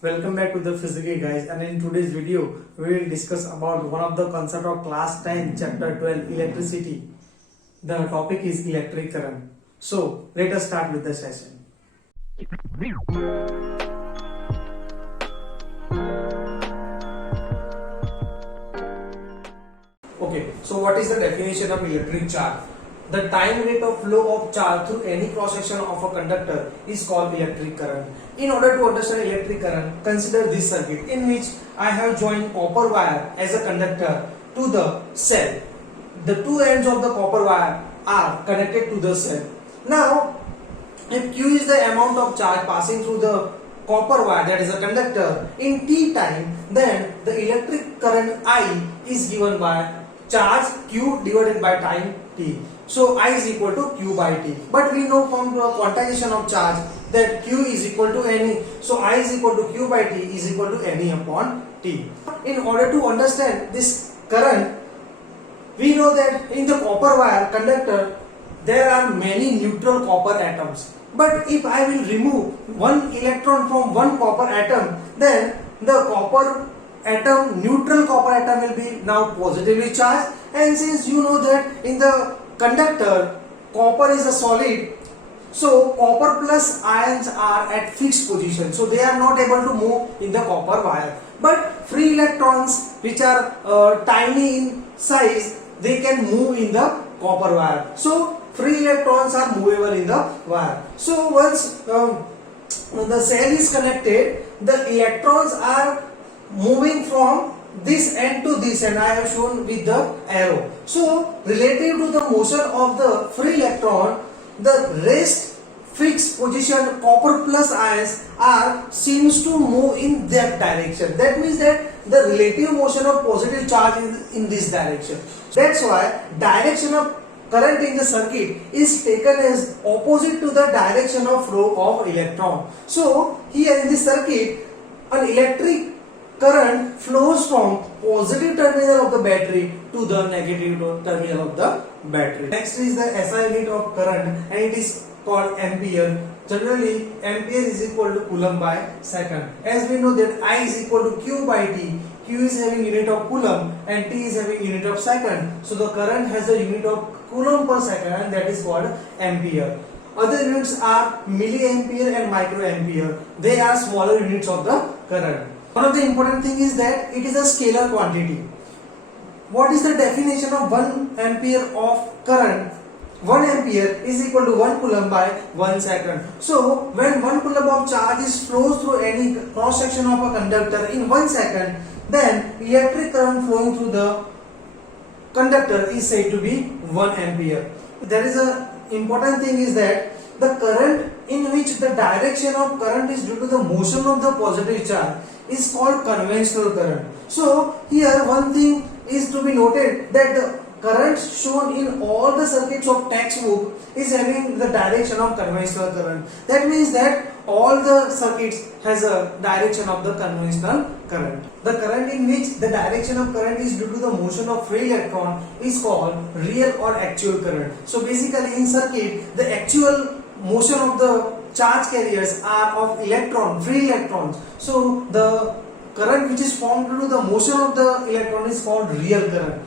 Welcome back to the Physics guys, and in today's video we will discuss about one of the concept of class 10 chapter 12 electricity. The topic is electric current. So let us start with the session. Okay, so what is the definition of electric charge? The time rate of flow of charge through any cross section of a conductor is called electric current. In order to understand electric current, consider this circuit in which I have joined copper wire as a conductor to the cell. The two ends of the copper wire are connected to the cell. Now, if Q is the amount of charge passing through the copper wire, that is a conductor, in T time, then the electric current I is given by charge Q divided by time T. So I is equal to Q by T. But we know from the quantization of charge that Q is equal to NE. So I is equal to Q by T is equal to NE upon T. In order to understand this current, we know that in the copper wire conductor there are many neutral copper atoms. But if I will remove one electron from one copper atom, then the copper atom, neutral copper atom will be now positively charged. And since you know that in the conductor copper is a solid, so copper plus ions are at fixed position, so they are not able to move in the copper wire. But free electrons which are tiny in size, they can move in the copper wire. So free electrons are movable in the wire. So once the cell is connected, the electrons are moving from this end to this end. I have shown with the arrow. So relative to the motion of the free electron, the rest fixed position copper plus ions are seems to move in that direction. That means that the relative motion of positive charge is in this direction. That's why direction of current in the circuit is taken as opposite to the direction of flow of electron. So here in this circuit, an electric current flows from positive terminal of the battery to the negative terminal of the battery. Next is the SI unit of current, and it is called ampere. Generally, ampere is equal to coulomb by second. As we know that I is equal to Q by T. Q is having unit of coulomb and T is having unit of second. So the current has a unit of coulomb per second, and that is called ampere. Other units are milliampere and microampere. They are smaller units of the current. One of the important thing is that it is a scalar quantity. What is the definition of 1 ampere of current? 1 ampere is equal to 1 coulomb by 1 second. So when 1 coulomb of charge is flows through any cross section of a conductor in 1 second, then electric current flowing through the conductor is said to be 1 ampere. There is a important thing is that the current in which the direction of current is due to the motion of the positive charge is called conventional current. So here one thing is to be noted that the current shown in all the circuits of textbook is having the direction of conventional current. That means that all the circuits has a direction of the conventional current. The current in which the direction of current is due to the motion of free electron is called real or actual current. So basically in circuit, the actual motion of the charge carriers are of free electrons. So the current which is formed due to the motion of the electron is called real current.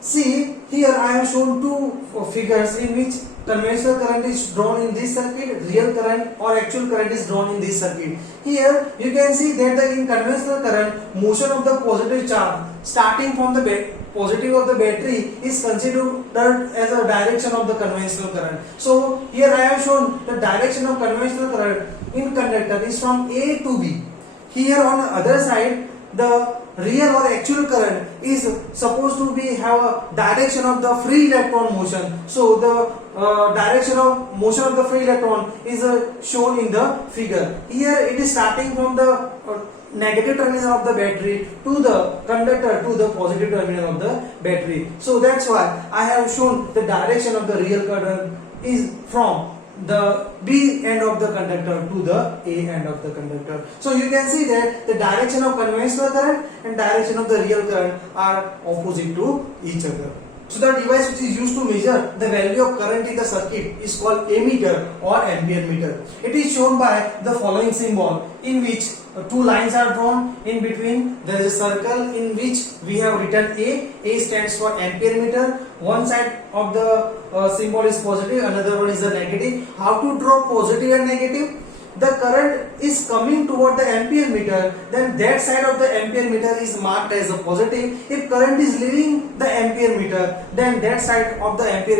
See, here I have shown two figures in which conventional current is drawn in this circuit, real current or actual current is drawn in this circuit. Here you can see that in conventional current, motion of the positive charge starting from the positive of the battery is considered as a direction of the conventional current. So here I have shown the direction of conventional current in conductor is from A to B. Here on the other side, the real or actual current is supposed to be have a direction of the free electron motion. So the direction of motion of the free electron is shown in the figure. Here it is starting from the negative terminal of the battery to the conductor to the positive terminal of the battery. So that's why I have shown the direction of the real current is from the B end of the conductor to the A end of the conductor. So you can see that the direction of conventional current and direction of the real current are opposite to each other. So the device which is used to measure the value of current in the circuit is called ammeter or ampere meter. It is shown by the following symbol, in which two lines are drawn. In between there is a circle in which we have written A. A stands for ampere meter. One side of the symbol is positive, another one is the negative. How to draw positive and negative? The current is coming toward the ampere meter, then that side of the ampere meter is marked as a positive. If current is leaving the ampere meter, then that side of the ampere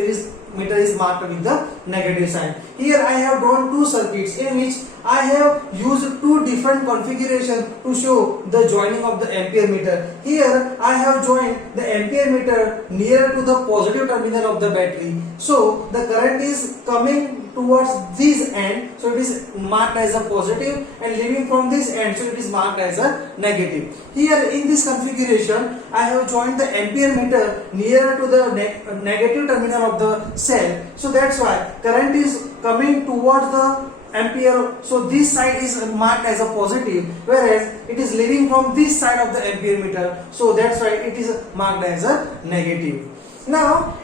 meter is marked with the negative sign. Here I have drawn two circuits in which I have used two different configurations to show the joining of the ampere meter. Here I have joined the ampere meter nearer to the positive terminal of the battery. So the current is coming towards this end, so it is marked as a positive, and leaving from this end, so it is marked as a negative. Here in this configuration I have joined the ampere meter nearer to the negative terminal of the cell, so that's why current is coming towards the ampere, so this side is marked as a positive, whereas it is leaving from this side of the ampere meter, so that's why it is marked as a negative. Now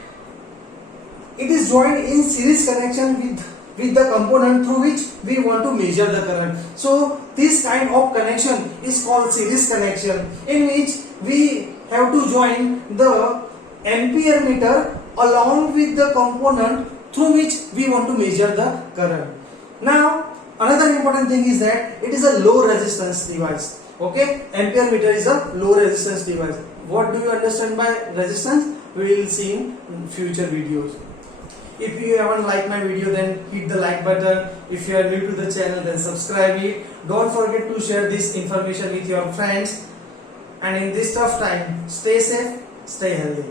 it is joined in series connection with the component through which we want to measure the current. So this kind of connection is called series connection, in which we have to join the ampere meter along with the component through which we want to measure the current. Now another important thing is that it is a low resistance device. Okay, ampere meter is a low resistance device. What do you understand by resistance? We will see in future videos. If you haven't liked my video, then hit the like button. If you are new to the channel, then subscribe it. Don't forget to share this information with your friends. And in this tough time, stay safe, stay healthy.